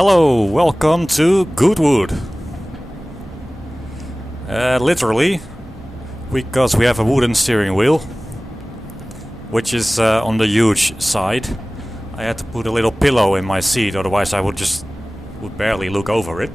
Hello, welcome to Goodwood. Literally, because we have a wooden steering wheel, which is on the huge side. I had to put a little pillow in my seat, otherwise I would barely look over it.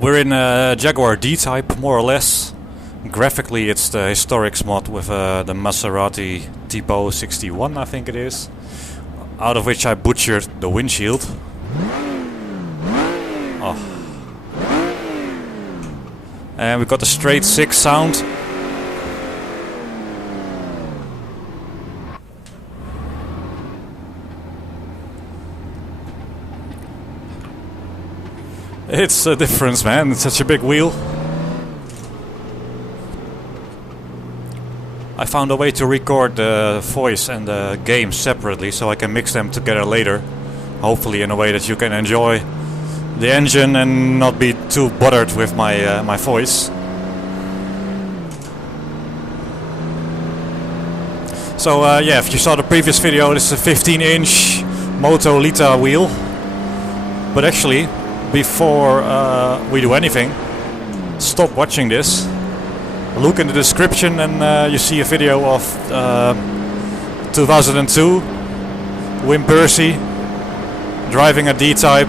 We're in a Jaguar D-Type, more or less. Graphically, it's the HistorX mod with the Maserati Tipo 61, I think it is. Out of which I butchered the windshield. Oh. And we've got the straight 6 sound. It's a difference, man. It's such a big wheel. I found a way to record the voice and the game separately, so I can mix them together later. Hopefully in a way that you can enjoy the engine and not be too bothered with my voice. So yeah, if you saw the previous video, this is a 15-inch Moto Lita wheel. But actually, before we do anything, stop watching this. Look in the description and you see a video of 2002 Wim Percy driving a D-Type,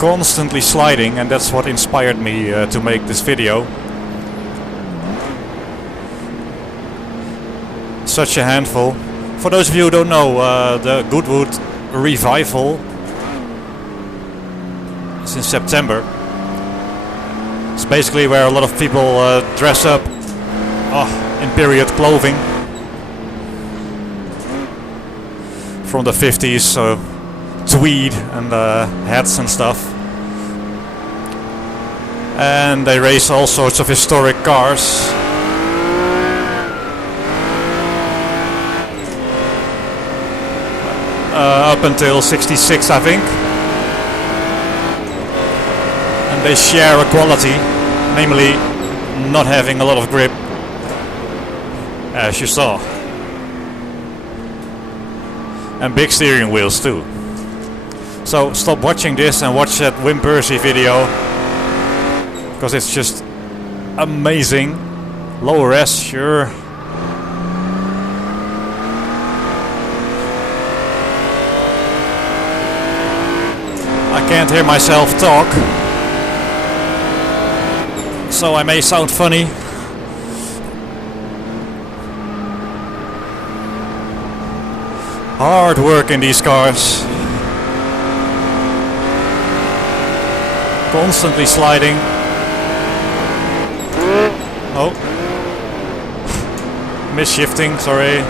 constantly sliding, and that's what inspired me to make this video. Such a handful. For those of you who don't know, the Goodwood revival is in September. It's basically where a lot of people dress up in period clothing from the 50s, so tweed and hats and stuff. And they race all sorts of historic cars. Up until 66, I think. They share a quality, namely not having a lot of grip, as you saw. And big steering wheels too. So stop watching this and watch that Wim Percy video, because it's just amazing. Low res, sure. I can't hear myself talk, so I may sound funny. Hard work in these cars. Constantly sliding. Oh. Misshifting, sorry.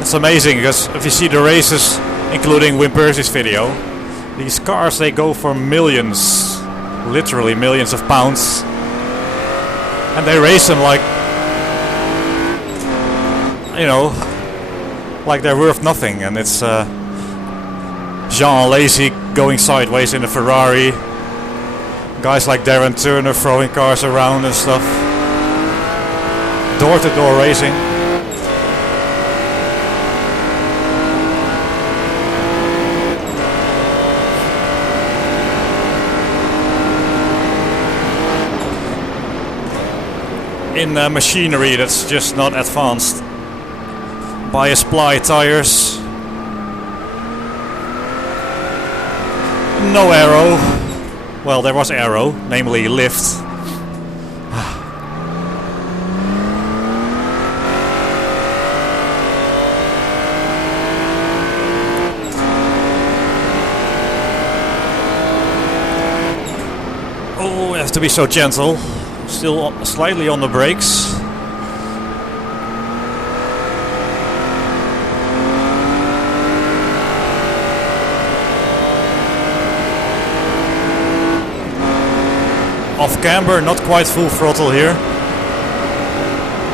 It's amazing, because if you see the races, including Wim Percy's video, these cars, they go for millions, literally millions of pounds, and they race them like, you know, like they're worth nothing. And it's Jean Lazy going sideways in a Ferrari, guys like Darren Turner throwing cars around and stuff, door-to-door racing. In machinery that's just not advanced. Bias-ply tires. No aero. Well, there was aero, namely lift. Oh, you have to be so gentle. Still slightly on the brakes. Off camber, not quite full throttle here.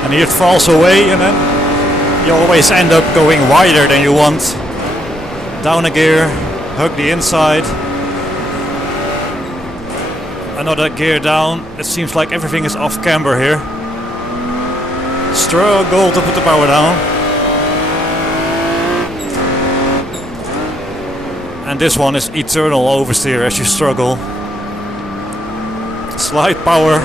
And here it falls away, and then you always end up going wider than you want. Down a gear, hug the inside. Another gear down. It seems like everything is off camber here. Struggle to put the power down. And this one is eternal oversteer as you struggle. Slight power.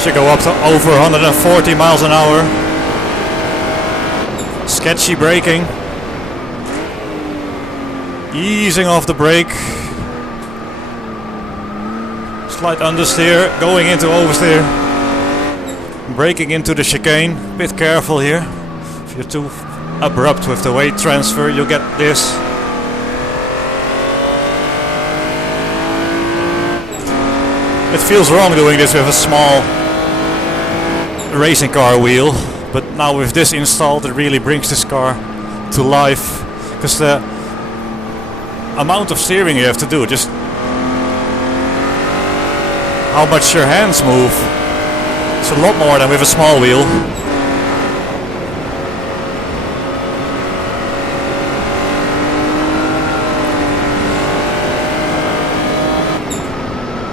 Should go up to over 140 miles an hour. Sketchy braking. Easing off the brake. Slight understeer, going into oversteer. Braking into the chicane. Bit careful here. If you're too abrupt with the weight transfer, you'll get this. It feels wrong doing this with a small racing car wheel, but now with this installed it really brings this car to life, because the amount of steering you have to do, just how much your hands move, it's a lot more than with a small wheel.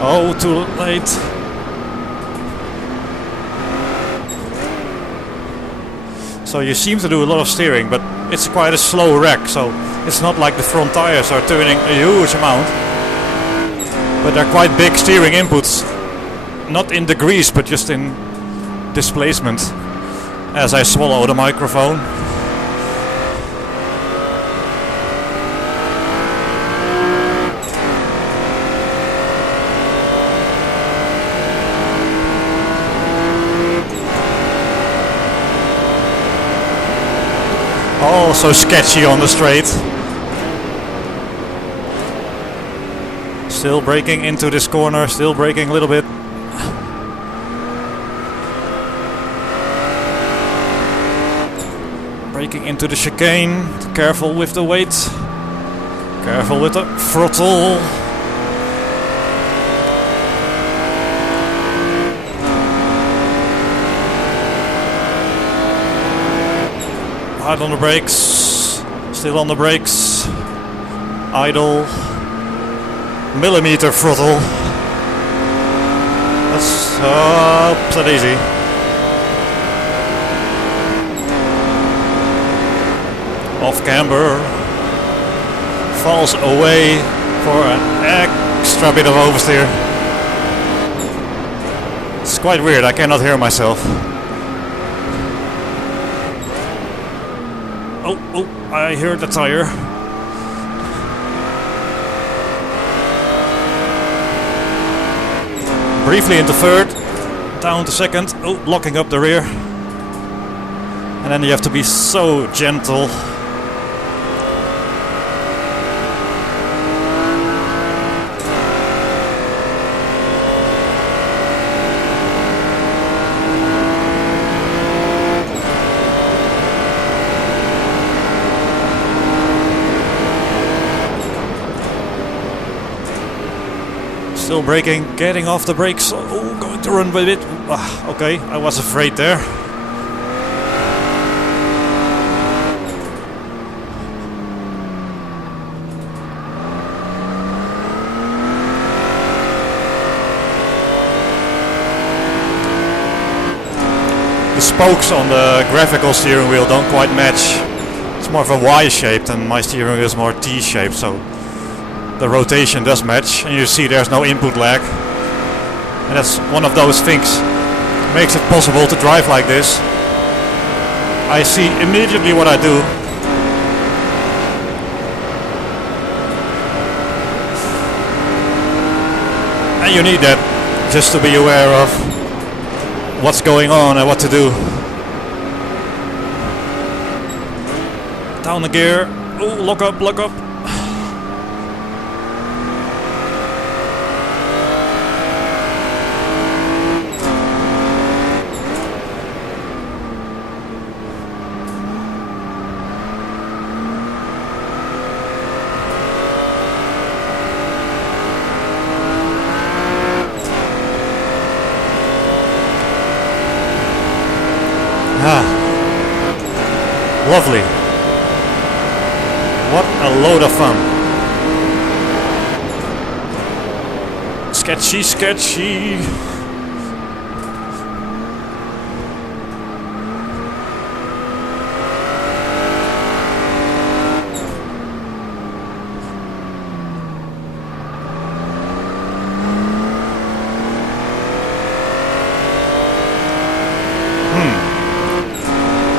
Oh, too late. So you seem to do a lot of steering, but it's quite a slow wreck, so it's not like the front tires are turning a huge amount. But they're quite big steering inputs. Not in degrees, but just in displacement. As I swallow the microphone. Oh, so sketchy on the straight. Still braking into this corner, still braking a little bit. Braking into the chicane. Careful with the weight. Careful with the throttle. Hard on the brakes, still on the brakes, idle, millimeter throttle. That's that easy. Off camber, falls away for an extra bit of oversteer. It's quite weird, I cannot hear myself. Oh, I heard the tire. Briefly into third, down to second. Oh, locking up the rear. And then you have to be so gentle. Still braking, getting off the brakes. Oh, going to run with it. Okay, I was afraid there. The spokes on the graphical steering wheel don't quite match. It's more of a Y shape than my steering wheel is more T shaped, so the rotation does match, and you see there's no input lag. And that's one of those things makes it possible to drive like this. I see immediately what I do. And you need that just to be aware of what's going on and what to do. Down the gear. Oh, lock up, lock up. Lovely. What a load of fun. Sketchy, sketchy.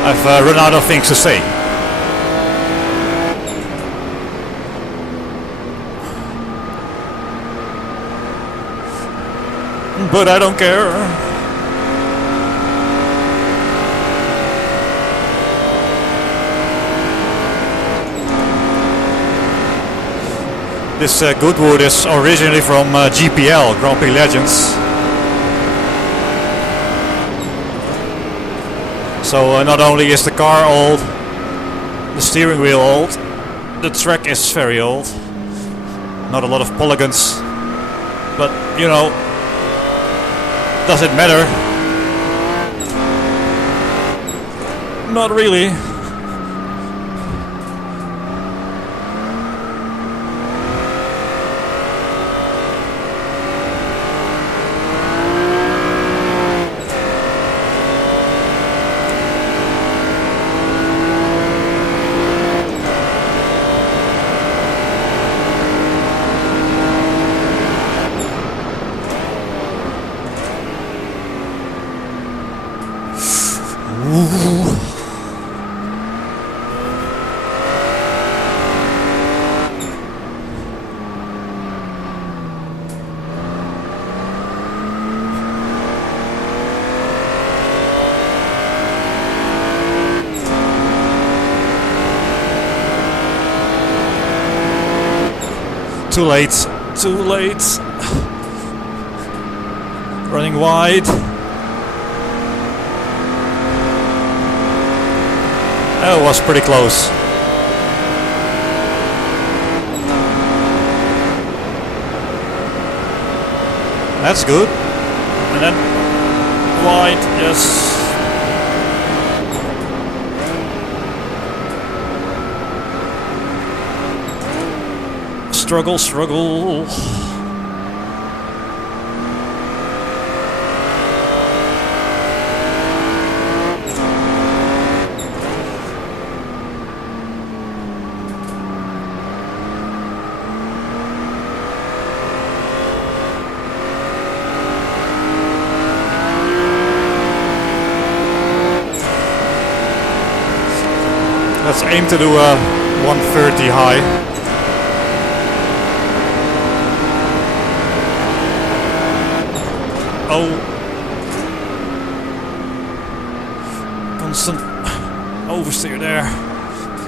I've run out of things to say. But I don't care. This Goodwood is originally from GPL, Grand Prix Legends. So not only is the car old, the steering wheel old, the track is very old. Not a lot of polygons, but you know, does it matter? Not really. Too late, too late. Running wide. That was pretty close. That's good. And then wide, yes. Struggle, struggle. Let's aim to do a 130 high. Oh, constant oversteer there.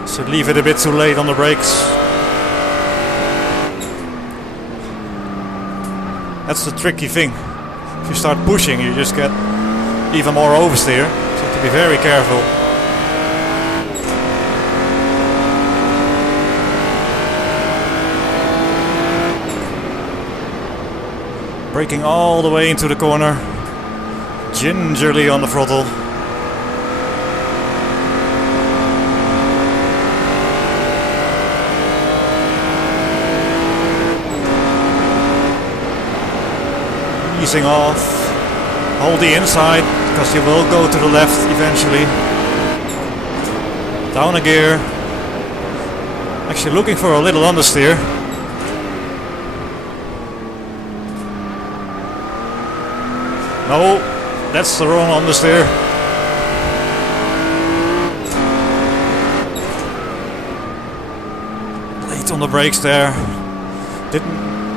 So leave it a bit too late on the brakes. That's the tricky thing. If you start pushing, you just get even more oversteer. So you have to be very careful. Braking all the way into the corner, gingerly on the throttle. Easing off, hold the inside, because you will go to the left eventually. Down a gear. Actually looking for a little understeer. No, that's the wrong understeer. Late on the brakes there.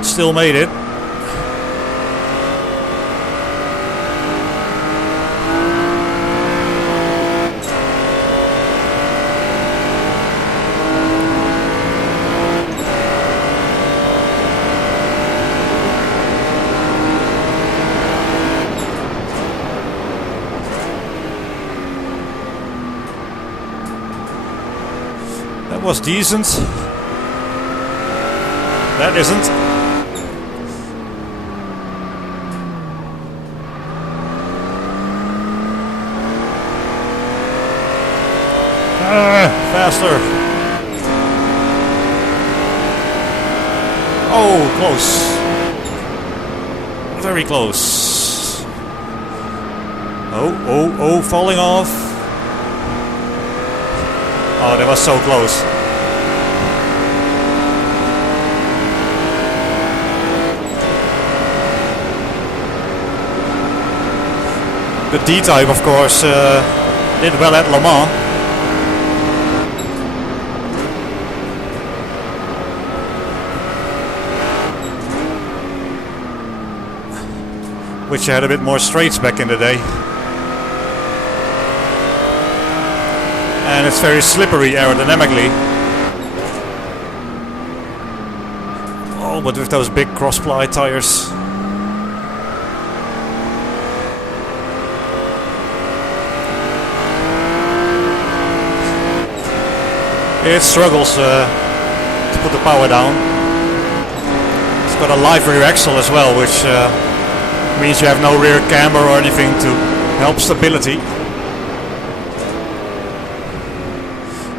Still made it. Was decent. That isn't. Faster. Oh, close. Very close. Oh, falling off. Oh, that was so close. The D-Type, of course, did well at Le Mans. Which had a bit more straights back in the day. And it's very slippery aerodynamically. Oh, but with those big cross-ply tires. It struggles to put the power down. It's got a live rear axle as well, which means you have no rear camber or anything to help stability.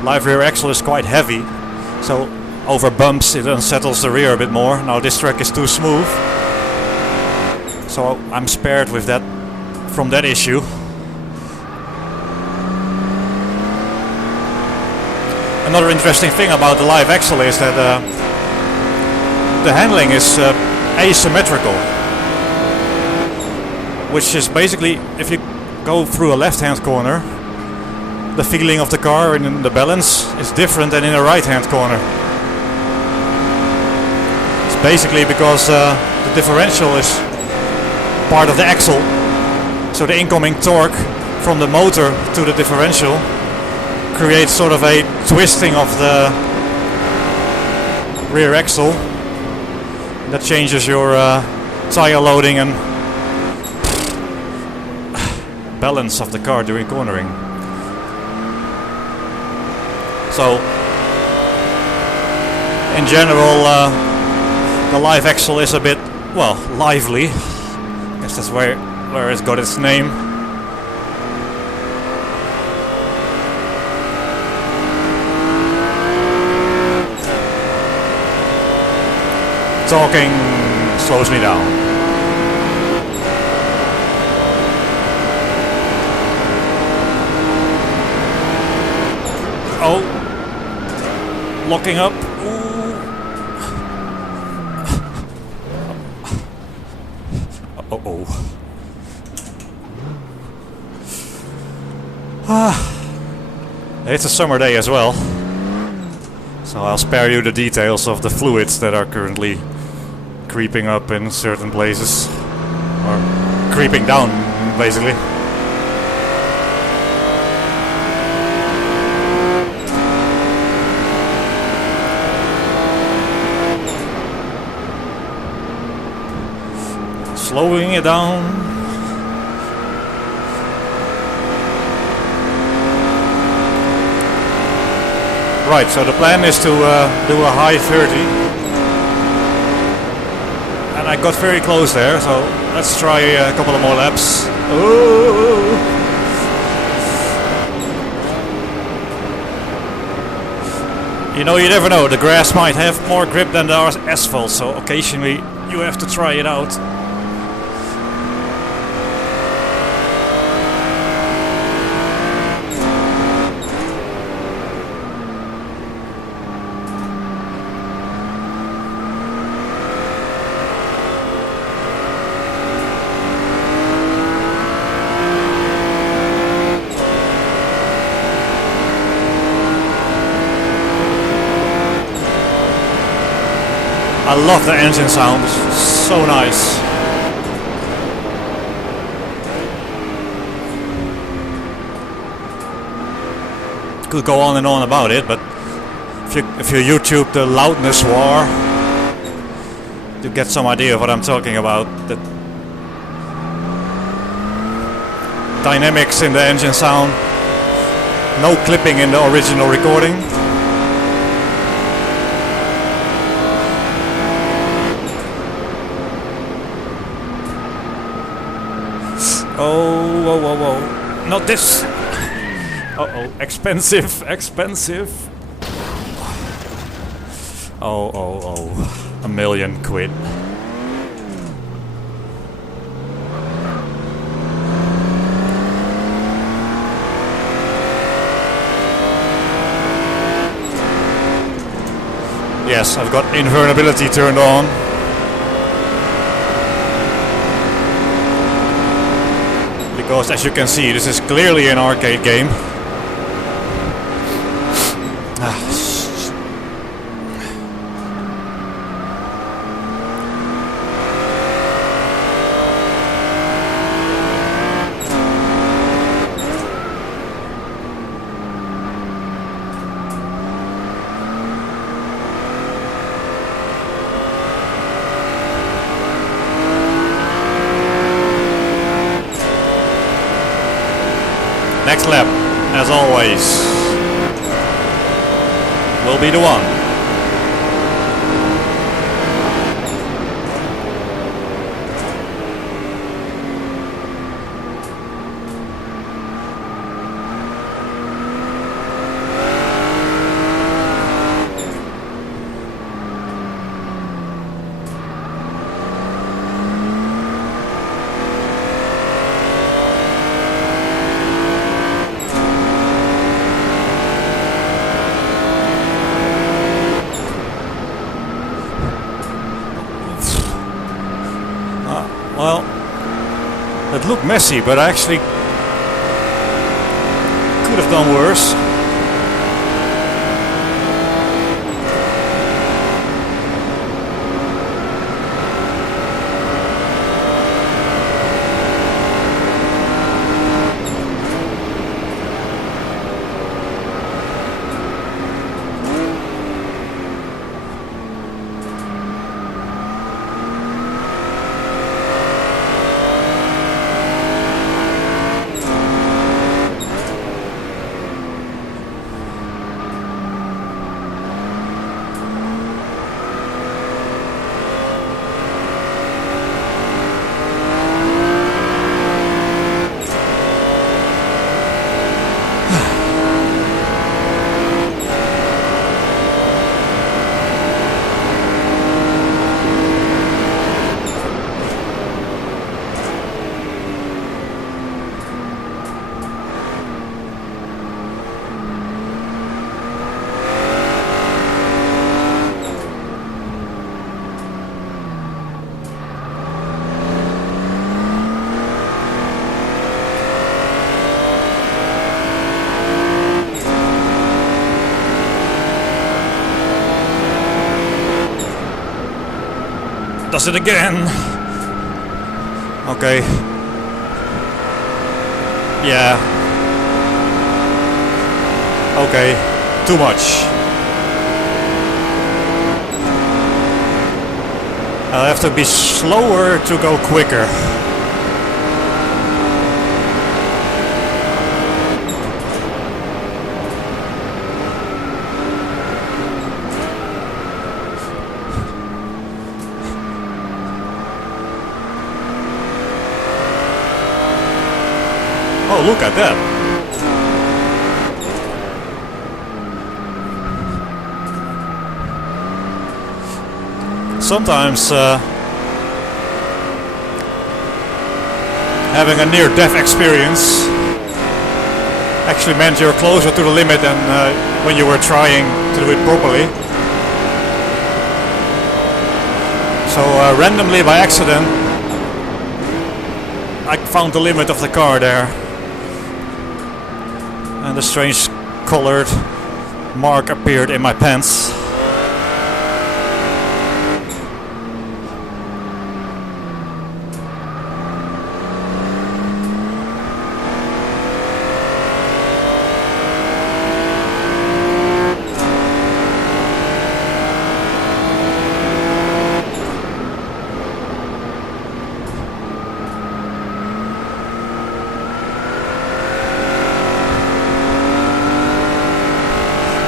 Live rear axle is quite heavy, so over bumps it unsettles the rear a bit more. Now this track is too smooth, so I'm spared with that from that issue. Another interesting thing about the live axle is that the handling is asymmetrical, which is basically, if you go through a left-hand corner, the feeling of the car and in the balance is different than in a right-hand corner. It's basically because the differential is part of the axle, so the incoming torque from the motor to the differential creates sort of a twisting of the rear axle that changes your tire loading and balance of the car during cornering. So in general the live axle is a bit, well, lively. I guess that's where it's got its name. Talking slows me down. Oh, locking up. Oh. It's a summer day as well, so I'll spare you the details of the fluids that are currently creeping up in certain places, or creeping down basically. Slowing it down. Right, so the plan is to do a high 30. And I got very close there, so let's try a couple of more laps. Ooh. You know, you never know, the grass might have more grip than the asphalt, so occasionally you have to try it out. I love the engine sound, it's so nice. Could go on and on about it, but if you YouTube the loudness war, you get some idea of what I'm talking about. The dynamics in the engine sound, no clipping in the original recording. Oh, whoa. Not this. Uh-oh, expensive, expensive. Oh, £1 million. Yes, I've got invulnerability turned on. Because as you can see, this is clearly an arcade game. Next lap, as always, will be the one. Well, it looked messy, but I actually could have done worse. Does it again. Okay. Yeah. Okay. Too much. I'll have to be slower to go quicker. Oh, look at that. Sometimes having a near-death experience actually meant you're closer to the limit than when you were trying to do it properly. So randomly by accident I found the limit of the car there. And a strange colored mark appeared in my pants.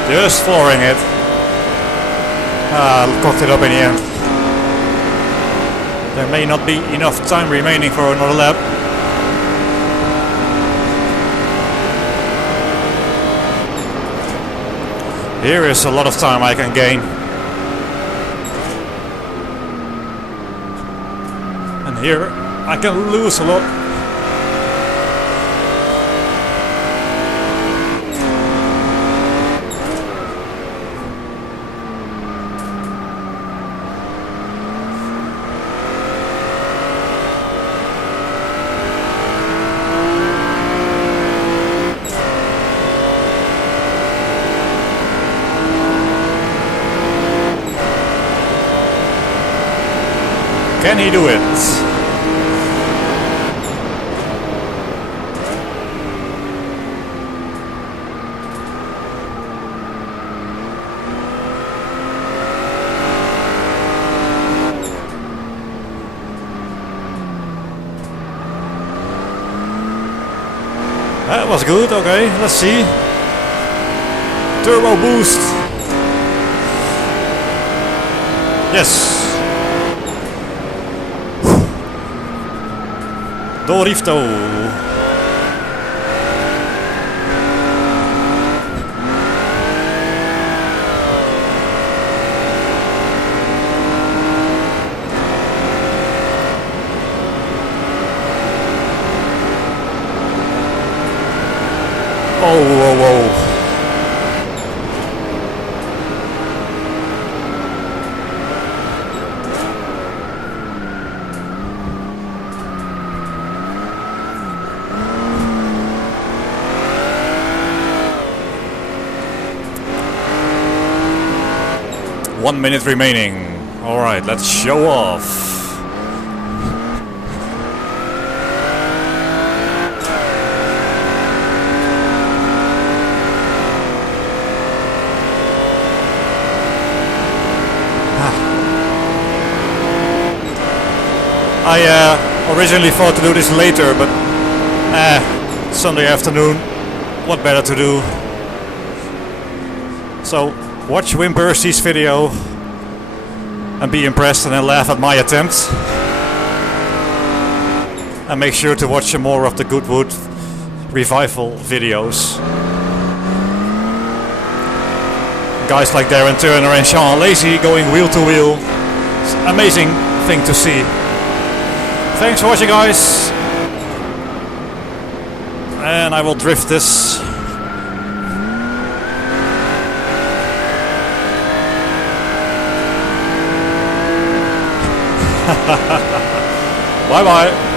Just flooring it. Cocked it up in the end. There may not be enough time remaining for another lap. Here is a lot of time I can gain. And here I can lose a lot. Can he do it? That was good, okay, let's see. Turbo boost. Yes. Dorifto. Oh, whoa, whoa. One minute remaining. Alright, let's show off. I originally thought to do this later, but Sunday afternoon, what better to do? So watch Wim Percy's video and be impressed and then laugh at my attempts. And make sure to watch some more of the Goodwood revival videos. Guys like Darren Turner and Sean Lacey going wheel to wheel. It's an amazing thing to see. Thanks for watching, guys. And I will drift this. Bye bye.